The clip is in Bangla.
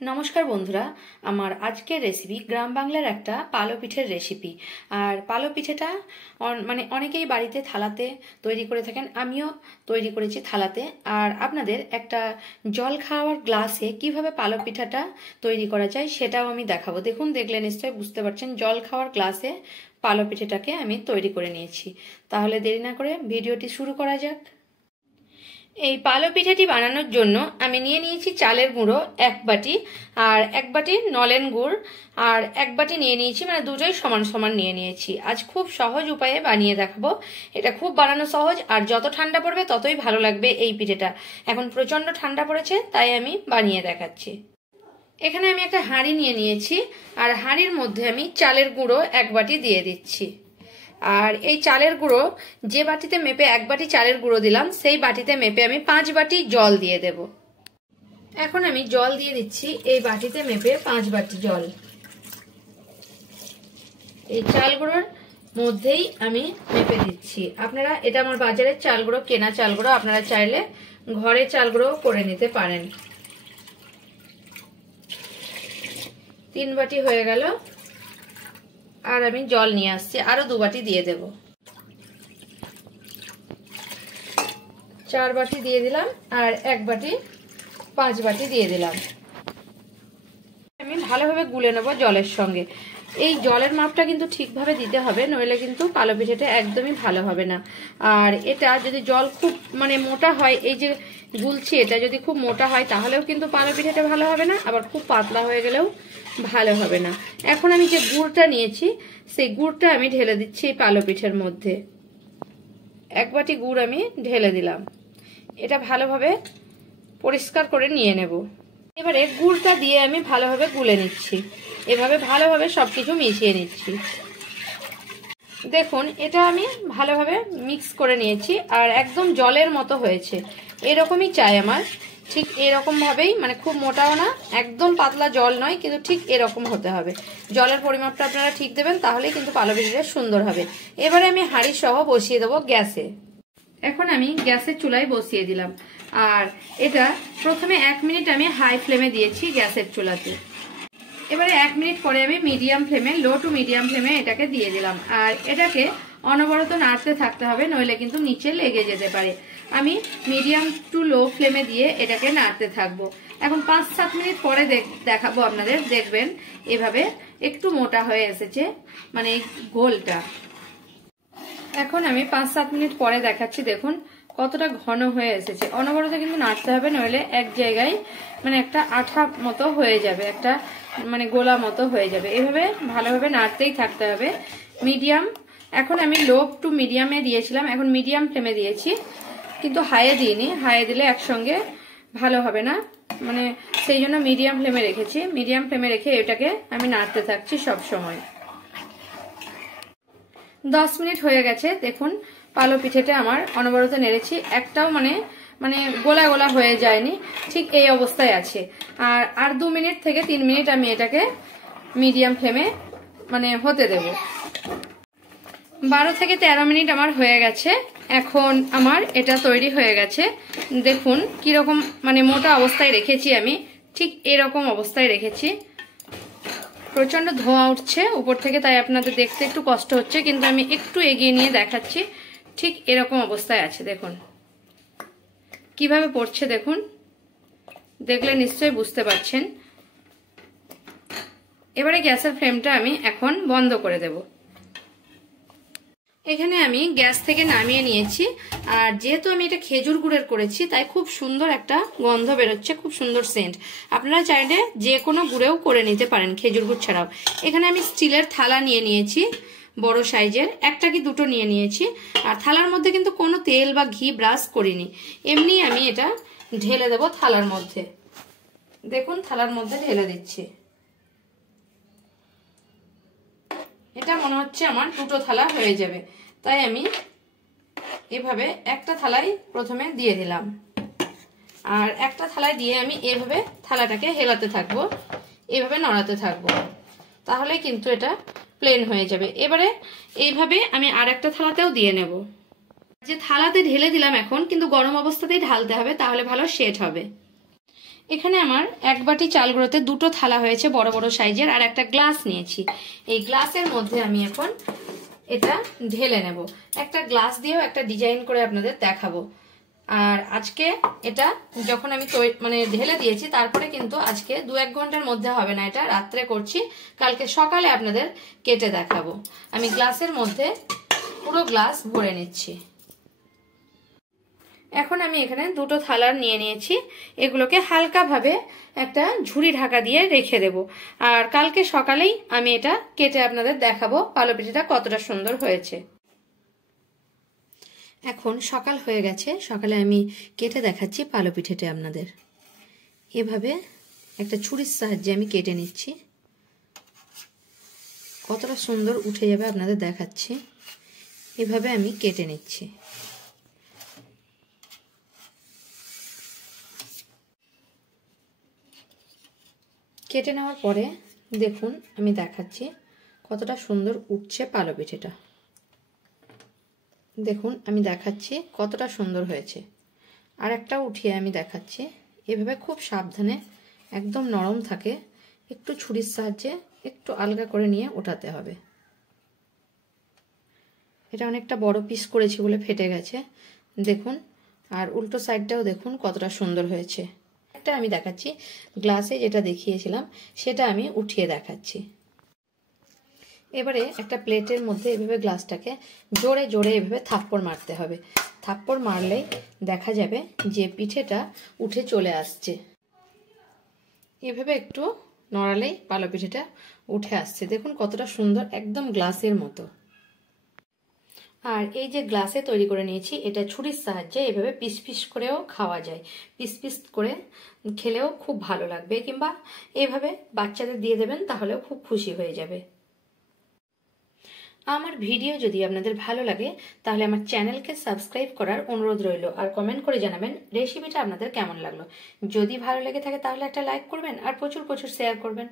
নমস্কার বন্ধুরা, আমার আজকের রেসিপি গ্রাম বাংলার একটা পালো পিঠের রেসিপি। আর পালো পিঠেটা অনেকেই বাড়িতে থালাতে তৈরি করে থাকেন, আমিও তৈরি করেছি থালাতে। আর আপনাদের একটা জল খাওয়ার গ্লাসে কিভাবে পালো পিঠাটা তৈরি করা যায় সেটাও আমি দেখাবো। দেখুন, দেখলে নিশ্চয়ই বুঝতে পারছেন জল খাওয়ার গ্লাসে পালো পিঠেটাকে আমি তৈরি করে নিয়েছি। তাহলে দেরি না করে ভিডিওটি শুরু করা যাক। এই পালো পিঠাটি বানানোর জন্য আমি নিয়ে নিয়েছি চালের গুঁড়ো 1 বাটি, আর 1 বাটি নলেন গুড়, আর 1 বাটি নিয়ে নিয়েছি, দুটোই সমান সমান নিয়ে নিয়েছি। আজ খুব সহজ উপায়ে বানিয়ে দেখাবো। এটা খুব বানানো সহজ, আর যত ঠান্ডা পড়বে ততই ভালো লাগবে এই পিঠেটা। এখন প্রচন্ড ঠান্ডা পড়েছে, তাই আমি বানিয়ে দেখাচ্ছি। এখানে আমি একটা হাঁড়ি নিয়ে নিয়েছি, আর হাঁড়ির মধ্যে আমি চালের গুঁড়ো 1 বাটি দিয়ে দিচ্ছি। আর এই চালের গুঁড়ো যে বাটিতে মেপে 1 বাটি চালের গুঁড়ো দিলাম, সেই বাটিতে মেপে আমি 5 বাটি জল দিয়ে দেব। এখন আমি জল দিয়ে দিচ্ছি এই বাটিতে মেপে 5 বাটি জল। এই চাল গুঁড়োর মধ্যেই আমি মেপে দিচ্ছি। আপনারা, এটা আমার বাজারের চাল গুঁড়ো, কেনা চাল গুঁড়ো, আপনারা চাইলে ঘরে চাল গুঁড়ো করে নিতে পারেন। 3 বাটি হয়ে গেল, আর আমি জল নিয়ে আসছি, আরো 2 বাটি দিয়ে দেব। 4 বাটি দিয়ে দিলাম, আর 1 বাটি 5 বাটি দিয়ে দিলাম। আমি ভালোভাবে গুলে নেব জলের সঙ্গে। এই জলের মাপটা কিন্তু ঠিকভাবে দিতে হবে, নইলে কিন্তু পালো পিঠাটা একদমই ভালো হবে না। আর এটা যদি জল খুব মোটা হয়, এই যে গুলছি এটা যদি খুব মোটা হয় তাহলেও কিন্তু পালো পিঠাটা ভালো হবে না, আবার খুব পাতলা হয়ে গেলেও ভালো হবে না। এখন আমি যে গুড়টা নিয়েছি সেই গুড়টা আমি ঢেলে দিচ্ছি এই পালো পিঠের মধ্যে। 1 বাটি গুড় আমি ঢেলে দিলাম। এটা ভালোভাবে পরিষ্কার করে নিয়ে নেব। এবারে গুড়টা দিয়ে আমি ভালোভাবে গুলে নিচ্ছি। এভাবে ভালোভাবে সবকিছু মিশিয়ে নিচ্ছি। দেখুন, এটা আমি ভালোভাবে মিক্স করে নিয়েছি, আর একদম জলের মতো হয়েছে। এরকমই চাই আমার, ঠিক এরকম ভাবেই, খুব মোটাও না, একদম পাতলা জল নয়, কিন্তু ঠিক এরকম হতে হবে। জলের পরিমাপটা আপনারা ঠিক দেবেন, তাহলেই কিন্তু পালো পিঠাটা সুন্দর হবে। এবারে আমি হাঁড়ি সহ বসিয়ে দেবো গ্যাসে। এখন আমি গ্যাসের চুলায় বসিয়ে দিলাম, আর এটা প্রথমে 1 মিনিট আমি হাই ফ্লেমে দিয়েছি গ্যাসের চুলাতে। এবারে 1 মিনিট পরে আমি মিডিয়াম ফ্লেমে, লো টু মিডিয়াম ফ্লেমে এটাকে দিয়ে দিলাম। আর এটাকে অনবরত নাড়তে থাকতে হবে, নইলে কিন্তু নিচে লেগে যেতে পারে। আমি মিডিয়াম টু লো ফ্লেমে দিয়ে এটাকে নাড়তে থাকবো। এখন 5-7 মিনিট পরে দেখাবো আপনাদের। দেখবেন এভাবে একটু মোটা হয়ে এসেছে, এই ঘোলটা। এখন আমি 5-7 মিনিট পরে দেখাচ্ছি। দেখুন কতটা ঘন হয়ে এসেছে। অনবরত কিন্তু নাড়তে হবে, নইলে এক জায়গায় একটা আঠা মতো হয়ে যাবে, একটা গোলা মতো হয়ে যাবে। এভাবে ভালোভাবে নাড়তেই থাকতে হবে। মিডিয়াম, এখন আমি লো টু মিডিয়ামে দিয়েছিলাম, এখন মিডিয়াম ফ্লেমে দিয়েছি, কিন্তু হাইয়ে দিইনি। হাইয়ে দিলে একসঙ্গে ভালো হবে না, সেই জন্য মিডিয়াম ফ্লেমে রেখেছি। মিডিয়াম ফ্লেমে রেখে এটাকে আমি নাড়তে থাকছি সব সময়। 10 মিনিট হয়ে গেছে। দেখুন পালো পিঠেটা আমার অনবরত নেড়েছি, একটাও গোলা গোলা হয়ে যায়নি, ঠিক এই অবস্থায় আছে। আর 2 মিনিট থেকে 3 মিনিট আমি এটাকে মিডিয়াম ফ্লেমে হতে দেব। 12 থেকে 13 মিনিট আমার হয়ে গেছে। এখন আমার এটা তৈরি হয়ে গেছে। দেখুন কিরকম মোটা অবস্থায় রেখেছি আমি, ঠিক এরকম অবস্থায় রেখেছি। প্রচন্ড ধোঁয়া উঠছে উপর থেকে, তাই আপনাদের দেখতে একটু কষ্ট হচ্ছে, কিন্তু আমি একটু এগিয়ে নিয়ে দেখাচ্ছি। ঠিক এরকম অবস্থায় আছে। দেখুন কিভাবে পড়ছে, দেখুন, দেখলে নিশ্চয়ই বুঝতে পারছেন। এবারে গ্যাসের ফ্লেমটা আমি এখন বন্ধ করে দেব। এখানে আমি গ্যাস থেকে নামিয়ে নিয়েছি, আর যেহেতু আমি এটা খেজুর গুড়ের করেছি তাই খুব সুন্দর একটা গন্ধ বেরোচ্ছে, খুব সুন্দর সেন্ট। আপনারা চাইলে যে কোনো গুড়েও করে নিতে পারেন, খেজুর গুড় ছাড়াও। এখানে আমি স্টিলের থালা নিয়ে নিয়েছি, বড় সাইজের, একটা কি দুটো নিয়ে নিয়েছি। আর থালার মধ্যে কিন্তু কোনো তেল বা ঘি ব্রাশ করিনি, এমনি আমি এটা ঢেলে দেব থালার মধ্যে। দেখুন থালার মধ্যে ঢেলে দিচ্ছি। এটা মনে হচ্ছে আমার 2টো থালা হয়ে যাবে, তাই আমি এভাবে একটা থালায় প্রথমে দিয়ে দিলাম, আর একটা থালায় দিয়ে আমি এভাবে থালাটাকে হেলাতে থাকবো, এভাবে নড়াতে থাকবো, তাহলে কিন্তু এটা প্লেন হয়ে যাবে। এবারে এইভাবে আমি আর একটা থালাতেও দিয়ে নেব। যে থালাতে ঢেলে দিলাম এখন, কিন্তু গরম অবস্থাতেই ঢালতে হবে, তাহলে ভালো সেট হবে। এখানে আমার 1 বাটি চাল গুঁড়োতে 2টো থালা হয়েছে বড় বড় সাইজের, আর একটা গ্লাস নিয়েছি। এই গ্লাসের মধ্যে আমি এখন এটা ঢেলে নেব। একটা গ্লাস দিয়েও একটা ডিজাইন করে আপনাদের দেখাবো। আর আজকে এটা যখন আমি মানে ঢেলে দিয়েছি, তারপরে কিন্তু আজকে 2-1 ঘন্টার মধ্যে হবে না, এটা রাত্রে করছি, কালকে সকালে আপনাদের কেটে দেখাবো। আমি গ্লাসের মধ্যে পুরো গ্লাস ভরে নিচ্ছি। এখন আমি এখানে 2টো থালা নিয়ে নিয়েছি, এগুলোকে হালকাভাবে একটা ঝুড়ি ঢাকা দিয়ে রেখে দেব। আর কালকে সকালেই আমি এটা কেটে আপনাদের দেখাবো পালোপিঠাটা কতটা সুন্দর হয়েছে। এখন সকাল হয়ে গেছে, সকালে আমি কেটে দেখাচ্ছি পালোপিঠাটা আপনাদের। এভাবে একটা ছুরির সাহায্যে আমি কেটে নিচ্ছি, কতটা সুন্দর উঠে যাবে আপনাদের দেখাচ্ছি। এভাবে আমি কেটে নিচ্ছি। কেটে নেওয়ার পরে দেখুন আমি দেখাচ্ছি কতটা সুন্দর উঠছে পালোপিঠাটা। দেখুন আমি দেখাচ্ছি কতটা সুন্দর হয়েছে। আর একটা উঠিয়ে আমি দেখাচ্ছি। এভাবে খুব সাবধানে, একদম নরম থাকে, একটু ছুরির সাহায্যে একটু আলগা করে নিয়ে ওঠাতে হবে। এটা অনেকটা বড় পিস করেছি বলে ফেটে গেছে দেখুন। আর উল্টো সাইডটাও দেখুন কতটা সুন্দর হয়েছে। একটা আমি দেখাচ্ছি, গ্লাসে যেটা দেখিয়েছিলাম সেটা আমি উঠিয়ে দেখাচ্ছি। এবারে একটা প্লেটের মধ্যে এভাবে গ্লাসটাকে জোরে জোরে এভাবে থাপ্পড় মারতে হবে। থাপ্পড় মারলেই দেখা যাবে যে পিঠেটা উঠে চলে আসছে। এভাবে একটু নড়ালেই পালোপিঠাটা উঠে আসছে। দেখুন কতটা সুন্দর, একদম গ্লাসের মতো। আর এই যে গ্লাসে তৈরি করে নিয়েছি, এটা ছুরির সাহায্যে এভাবে পিস পিস করেও খাওয়া যায়। পিস পিস করে খেলেও খুব ভালো লাগবে, কিংবা এভাবে বাচ্চাদের দিয়ে দেবেন, তাহলেও খুব খুশি হয়ে যাবে। আমার ভিডিও যদি আপনাদের ভালো লাগে তাহলে আমার চ্যানেলকে সাবস্ক্রাইব করার অনুরোধ রইল, আর কমেন্ট করে জানাবেন রেসিপিটা আপনাদের কেমন লাগলো। যদি ভালো লেগে থাকে তাহলে একটা লাইক করবেন, আর প্রচুর প্রচুর শেয়ার করবেন।